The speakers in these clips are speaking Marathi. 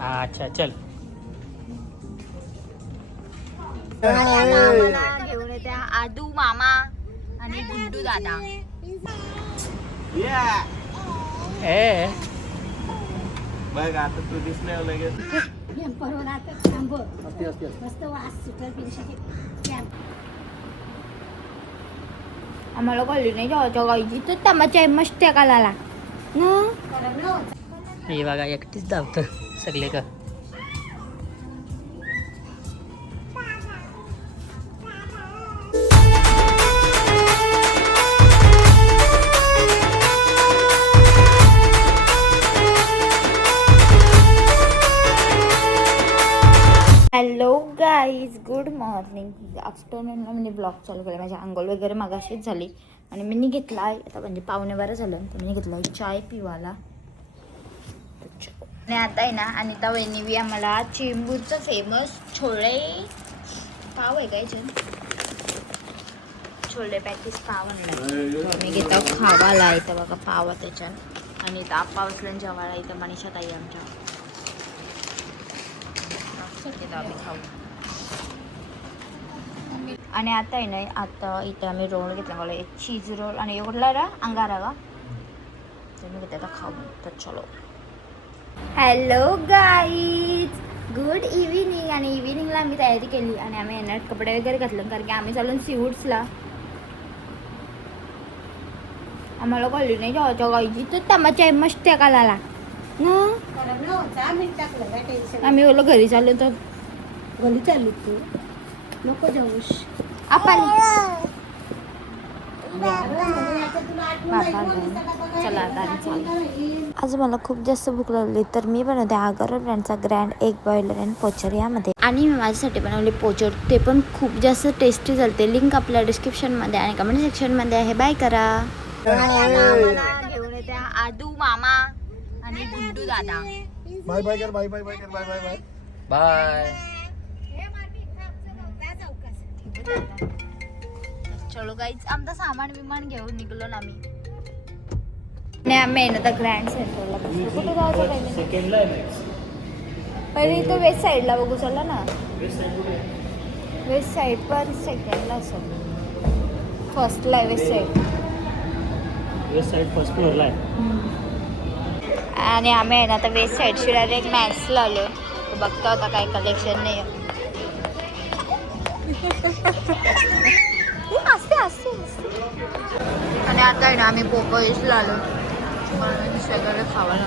अच्छा चल. आम्हाला घेऊन येत्या आदू मामा आणि गुड्डू दादा. ए बघ आता तू दिसल्या लगेच. आम्हाला कळली नाही जेव्हा गाईची तर तमाच्या मस्त कालाला हे बघा एकटीच धावतं सगळे का. Hello guys, good morning. आफ्टरनूनला मी ब्लॉग चालू केला. माझी आंघोळ वगैरे मगाशीच झाली आणि मी घेतला आता म्हणजे 11:15 झालं तर मी घेतला चाय पिवाला. आणि आता आहे ना अनिता वहिनी आम्हाला चेंबूरचं फेमस छोले पाव आहे काय छोले पॅटीस पाव आणला. मी घेतो खावाला इथं बघा पाव त्याच्यात आणि इथं आप्पा बसलं जेवायला. इथं मनीषा ताई आमच्या आम्ही खाऊ. आणि आता आहे ना आता इथं आम्ही रोल घेतला. मला एक चीज रोल आणि कुठला रा अंगारा का तर मी घेते आता खाऊ. तर चलो. Hello guys, good evening. आणि इव्हिनिंगला आम्ही तयारी केली आणि आम्ही येणार कपडे वगैरे घातलं कारण की आम्ही चालून सीवूड्सला. आम्हाला कळली नाही जेव्हा गाईची तर तमाच्या मस्त कालाला आम्ही बोललो घरी चाललो तर घरी चालू तू नको जाऊस आपण चला. आज मला खूप जास्त भूक लागली तर मी बनवते आगर ब्रँडचा grand egg boiler and poacher यामध्ये. आणि मी माझ्यासाठी बनवले पोचर, ते पण खूप जास्त टेस्टी चालते. लिंक आपल्या डिस्क्रिप्शनमध्ये आणि कमेंट सेक्शनमध्ये आहे. बाय करा. घेऊन येत्या आदू मामा आणि गुड्डू दादा. बाय बाय कर, बाय बाय बाय कर, बाय बाय बाय बाय. चलो गाईज, आमचं सामान विमान घेऊन निघलो ना आम्ही. नाही आम्ही ना तर ग्रँड सेंटरला बसलो. कुठे जायचं पहिले पहिले इथं वेस्ट साईडला बघू चला ना. वेस्ट साईड पर सेकंडला असेल. फर्स्टला आहे west side. West side first फ्लोअरला आहे. आणि आम्ही आहे ना आता वेस्ट साईड शिवाय एक मॅथ्सला आलो. बघता होता काय कलेक्शन नाही. आणि आता आहे ना आम्ही पोपईसला आलो. वगैरे खावायला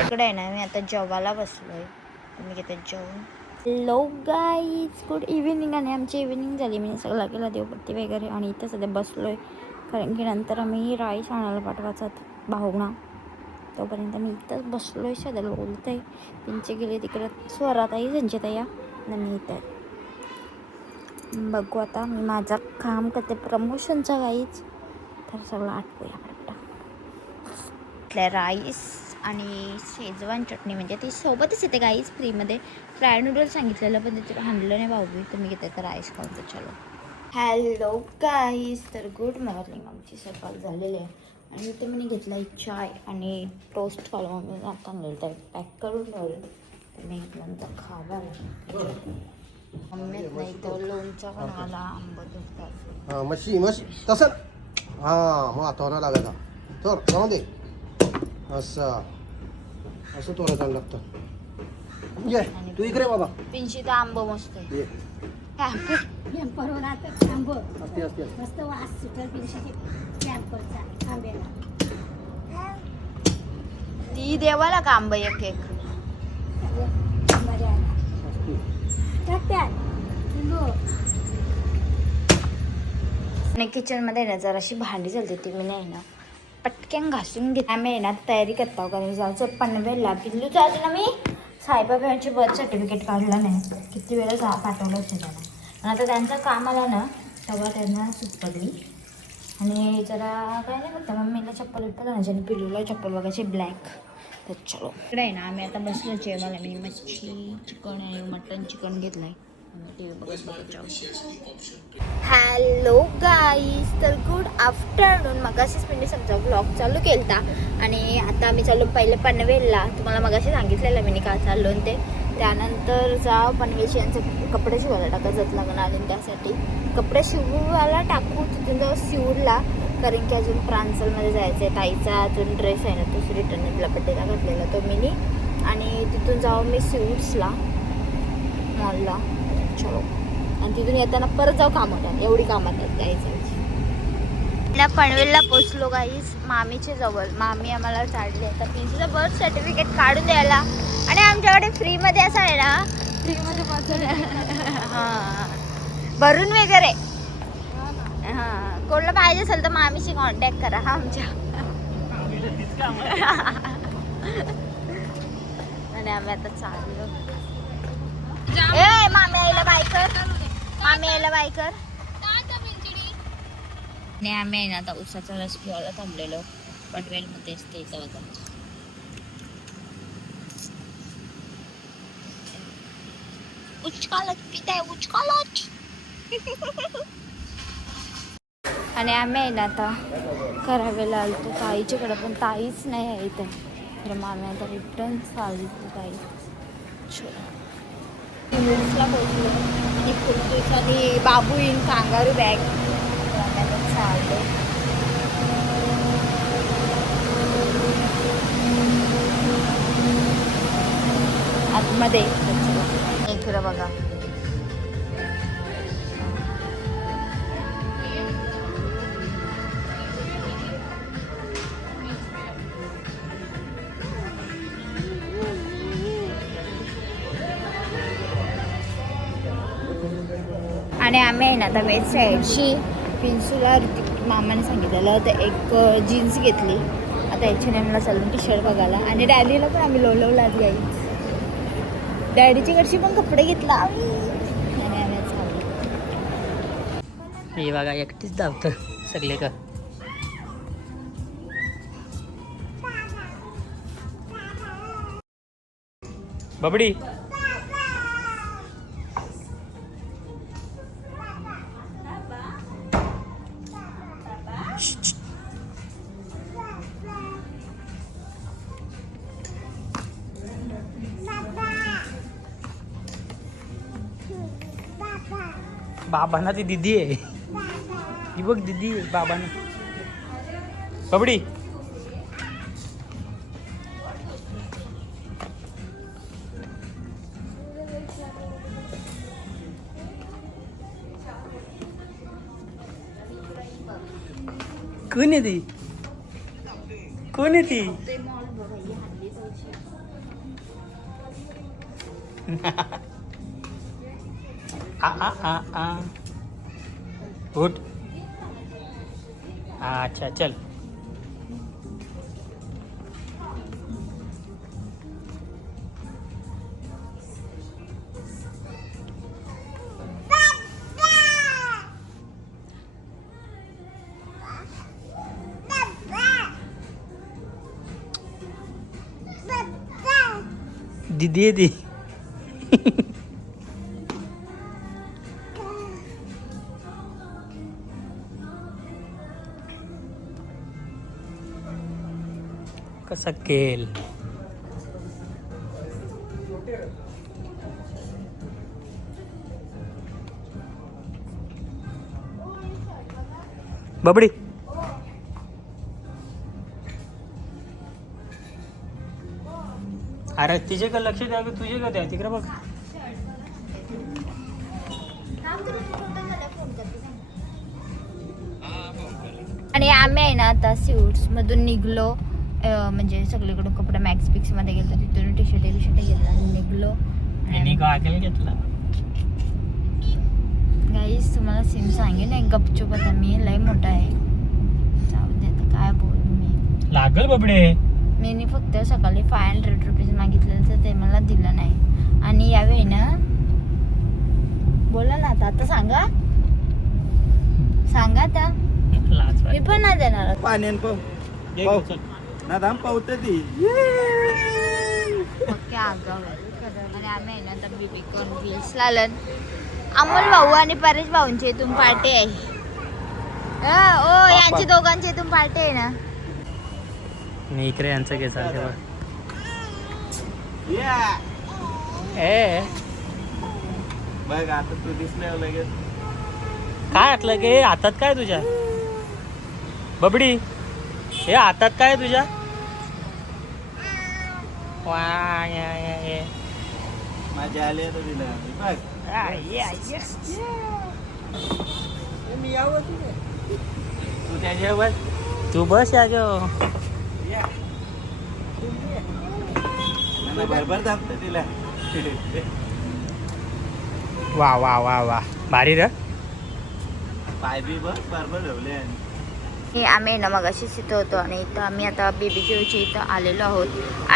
इकडे आहे ना मी आता जेवायला बसलोय. मी घेते जेवण. Hello guys, good evening. आणि आमची इव्हिनिंग झाली. मी सगळं केला देवपत्ती वगैरे आणि इथं सध्या बसलोय कारण की नंतर आम्ही राईस आणायला पाठवायचा भावना. तोपर्यंत मी इथंच बसलोय सध्या बोलते. पिंचे गेले तिकडे स्वराताई संचिताई आणि मी इथं बघू. आता मी माझं काम करते प्रमोशनचं गाईच. तर सगळं आठवूया आपल्या राईस आणि शेजवान चटणी म्हणजे ती सोबतच येते गाईच फ्रीमध्ये. फ्राय नूडल्स सांगितलेलं पण ते आणलं नाही भाऊ. तर मी घेते तर राईस खाऊन. तर चलो. हॅलो गाईज, तर गुड मॉर्निंग. आमची सकाळ झालेली आहे आणि इथे मी घेतला चाय आणि टोस्ट खालो. मी आता आणलेलं तर पॅक करून ठेवलं. तर मी नंतर खावा मम्मीच नाही तर लोणचं पण आला आंबट. हा मशी तसं हा मग आता लागायचा तर जाऊ दे. असं असं तोरायला लागतं. ये तू इकडे बाबा. पिंशी तर आंब मस्त आहे. मस्त वास सुटल पिंशीचे कॅम्परचा आंब्याला. ती देवाला का आंब एक एक आणि किचनमध्ये ना जराशी भांडी चालते ती मी नाही ना पटकन घासून घेते. आम्ही आहे ना तयारी करतो कारण जायचं पनवेलला. पिल्लू जायचं ना मी साईबाबांचे बर्थ सर्टिफिकेट काढलं नाही. किती वेळा पाठवलं होतं त्याला. आणि आता त्यांचं काम आलं ना तेव्हा त्यांना सूट पडली. आणि जरा काय नाही फक्त मम्मीला चप्पल विप्पल आणायची आणि पिल्लूला चप्पल बघायची ब्लॅक. तर चलो इकडे आहे ना आम्ही आता बसलो जेवायला. मी मच्छी चिकन आणि मटन चिकन घेतलं आहे. हॅलो गाईज, तर गुड आफ्टरनून. मगाशीच मी समजा व्लॉग चालू केलता आणि आता आम्ही चाललो पहिले पनवेलला. तुम्हाला मगाशी सांगितलेलं मी का चाललो ते. त्यानंतर जाऊ पनवेलची यांचं कपडे शिवायला टाकायचं लागणार आणि त्यासाठी कपडे शिवायला टाकू. तिथून जाऊ सिऊरला, कारण की अजून प्रांसलमध्ये जायचं आहे. ताईचा अजून ड्रेस आहे ना तो रिटर्न आपला बड्डेला घातलेला तो मिनी. आणि तिथून जाऊ मी सिऊर्सला मॉलला. चलो. आणि तिथून येताना परत जाऊ कामात. एवढी कामात आहेत जायचं. पनवेलला पोचलो गाईस, मामीच्या जवळ. मामी आम्हाला चालले तर पिंचीचं बर्थ सर्टिफिकेट काढून द्यायला. आणि आमच्याकडे फ्रीमध्ये असं आहे ना, फ्रीमध्ये हां भरून वगैरे. हां कोणाला पाहिजे असेल तर मामीशी कॉन्टॅक्ट करा हा आमच्या. आणि आम्ही आता चाललो. ए मामी आईला बाय कर, मामी आईला बाय कर. आणि आम्ही आहे ना आता उसाचा रस पिवायला थांबलेलो पनवेलमध्येच ते बघा. उचकालच पित आहे उचकालच. आणि आम्ही आहे ना आता करावेला आलतो ताईच्याकडे, पण ताईच नाही आहे इथे. तर मग आम्ही आता रिटर्न चालतो ताई. ला पोहोचलो आणि खूप दिवसांनी बाबू येईन कांगारू बॅग. तर आम्ही आता चाललो. आतमध्ये इकडं बघा. आणि आम्ही आहे ना आता वेस्ट साईडची पिंसूला ऋतिक मामाने सांगितलेलं तर एक जीन्स घेतली. आता H&Mला चालून टी शर्ट बघायला. आणि डॅडीला पण आम्ही लोलवला गाई. डॅडीची कडची पण कपडे घेतला आम्ही. आणि आम्ही चाललो. हे बघा एकटीच धावतं सगळे का. बबडी बाबांना ती दीदी आहे. ही बघ दीदी आहे बाबांना. बबडी कोण आहे ती? कोण आहे ती? उठ. अच्छा चल. दीदी आहे ती. कसा केल. बबडी अरे तिचे का लक्ष द्या तुझे का द्या तिकडे बघ. आणि आम्ही आहे ना आता सिऊट्स मधून निघलो. म्हणजे सगळीकडून कपडे मॅक्स पिक्स मध्ये गेलो. तिथून टी शर्ट घेतला आणि निघलो. घेतला. गाईस तुम्हाला सीन सांगेन एक गपचूप आता मी लय मोठा आहे. जाऊ दे आता काय बोलू मी. लागल बबडे. मी फक्त सकाळी 500 रुपीज मागितलेलं तर ते मला दिलं नाही. आणि यावेळी ना बोला ना आता सांगा सांगा आता. मी पण नाही देणार. पाण्यान ना दाम पावते ती. ओके आगाव आणि आम्ही आहे ना तर बेबीकॉर्न व्हील्स लालन. अमोल भाऊ आणि परेश भाऊंची इथून पार्टी आहे. ओ या यांची दोघांची इथून पार्टी आहे ना. मी इकडे यांचं घे चालते बघ. ए बघ आता तू दिसले लगेच. काय हातलं गे हातात काय तुझ्या बबडी हे हातात काय तुझ्या वा माझ्या आले तर दिलं बघ. मी यावं तू त्याच्यावर तू बस या जो बरोबर दाबतं तिला. वा वा वा वा भारी रे. पाय बी बघ बरोबर ठेवले. हे आम्ही ना मग अशीच इथं होतो आणि इथं आम्ही आता BBQच्या इथं आलेलो आहोत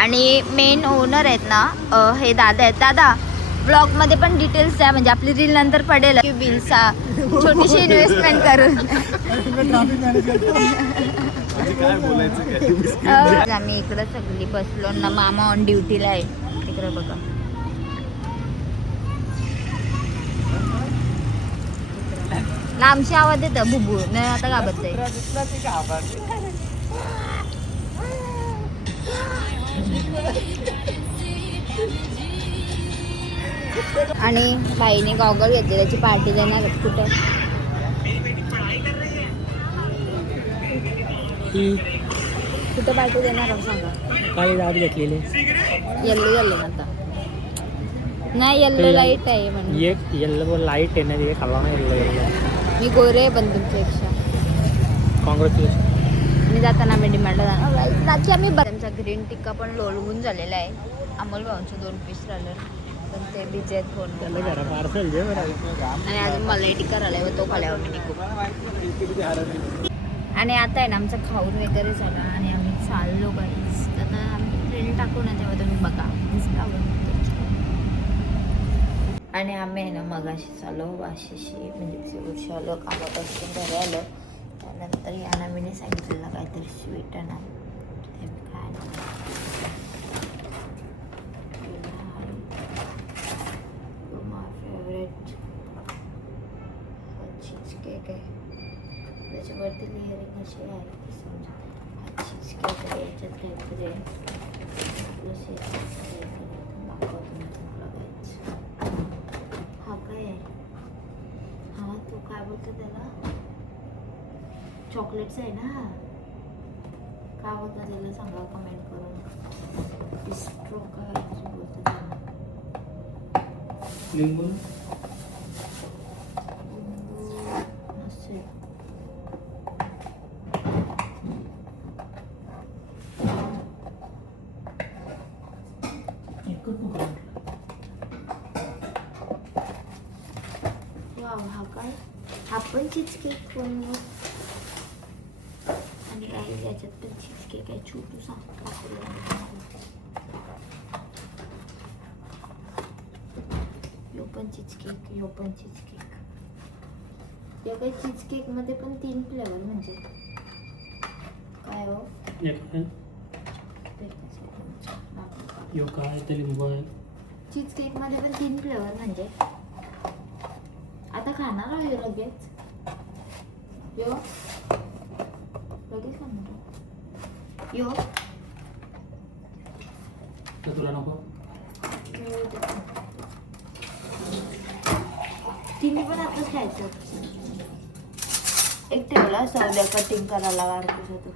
आणि मेन ओनर आहेत ना हे दादा आहेत. दादा ब्लॉगमध्ये पण डिटेल्स द्या म्हणजे आपली रील नंतर पडेल की बिलचा छोटीशी इन्व्हेस्टमेंट करून. काय बोलायचं आम्ही इकडं सगळी बसलो ना. मामा ऑन ड्युटीला आहे तिकडे बघा. लांबशी आवाज येतं बुबू नाही आता घाबरत आहे. आणि बाईने गॉगल घेतली त्याची पार्टी देणार कुठं कुठं पार्टी देणार सांगा. काही दाद घेतलेले येल्लो झाले ना आता. नाही येल्लो लाईट आहे म्हणजे एक येल्लो लाईट आहे ना ते खावा येल्लो. मी गोरे आहे पण तुमच्यापेक्षा. कॉंग्रॅच्युलेशन. आणि जाताना आम्ही डिमांडला जाणार. रात्री आम्ही त्यांचा ग्रीन टिक्का पण लोळवून झालेला आहे. अमोल भाऊंचे 2 पीस राहिले पण ते बिझी आहेत फोन. पार्सल जे आणि अजून मलाई टिक्का राहिलाय व तो खाल्यावर मी निघू. आणि आता आहे ना आमचं खाऊन वगैरे झालं आणि आम्ही चाललो गाईस. आता आम्ही रील टाकू ना तेव्हा तुम्ही बघा इंस्टावर. आणि आम्ही आहे ना मगाशी आलो वाशीशी म्हणजे उशी आलो कामापासून घरी आलो. त्यानंतर या नवीन सांगितलेलं काहीतरी स्वीट आणा ते मी खायला. माय फेवरेट चीज केक आहे. त्याच्यावरती लेअरिंग अशी आहे ती समजा. हा चीज केक आहे याच्यात काहीतरी हा काय आहे. हा तो काय बोलतो त्याला चॉकलेटचा आहे ना. हा काय बोलतो त्याला सांगा कमेंट करून. पिस्ट्रो काय बोलतो त्याला. लिंबू असे हा काय हा पण चीज केक कोण आणि काय याच्यात पण चीज केक आहे छोटूसा यो पण चीज केक यो पण चीज केक. या काही चीज केक मध्ये पण 3 फ्लेवर म्हणजे काय हो यो काय ते लिंबू आहे. चीज केक मध्ये पण 3 फ्लेवर म्हणजे आता खाणार आहे लगेच. यो लगेच खाणार यो तर तुला नको. तिने पण आताच खायचं. एक ठेवला सौद्या कटिंग करायला वाढतो तो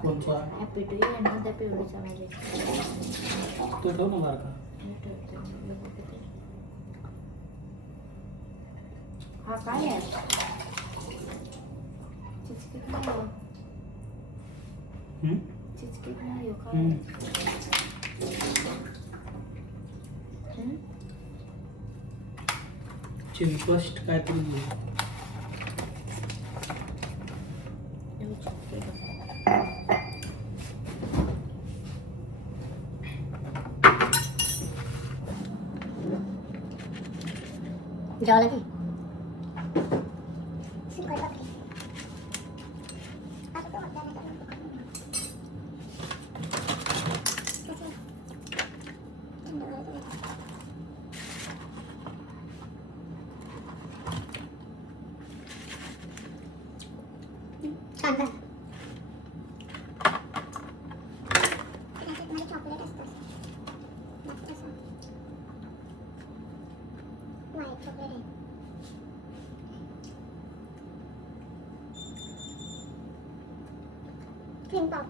कोणचा हॅपी टू यू आणि त्या पिवळीचा म्हणजे तो ठेव ना बारका. हा काय आहे चीज केक नाही. चीज केक नाही हो काय. चिंपस्ट काय तरी जेवायला की छान झालं. त्याच्यात चॉकलेट असतं मस्त असं व्हाईट चॉकलेट आहे. क्रीम पाव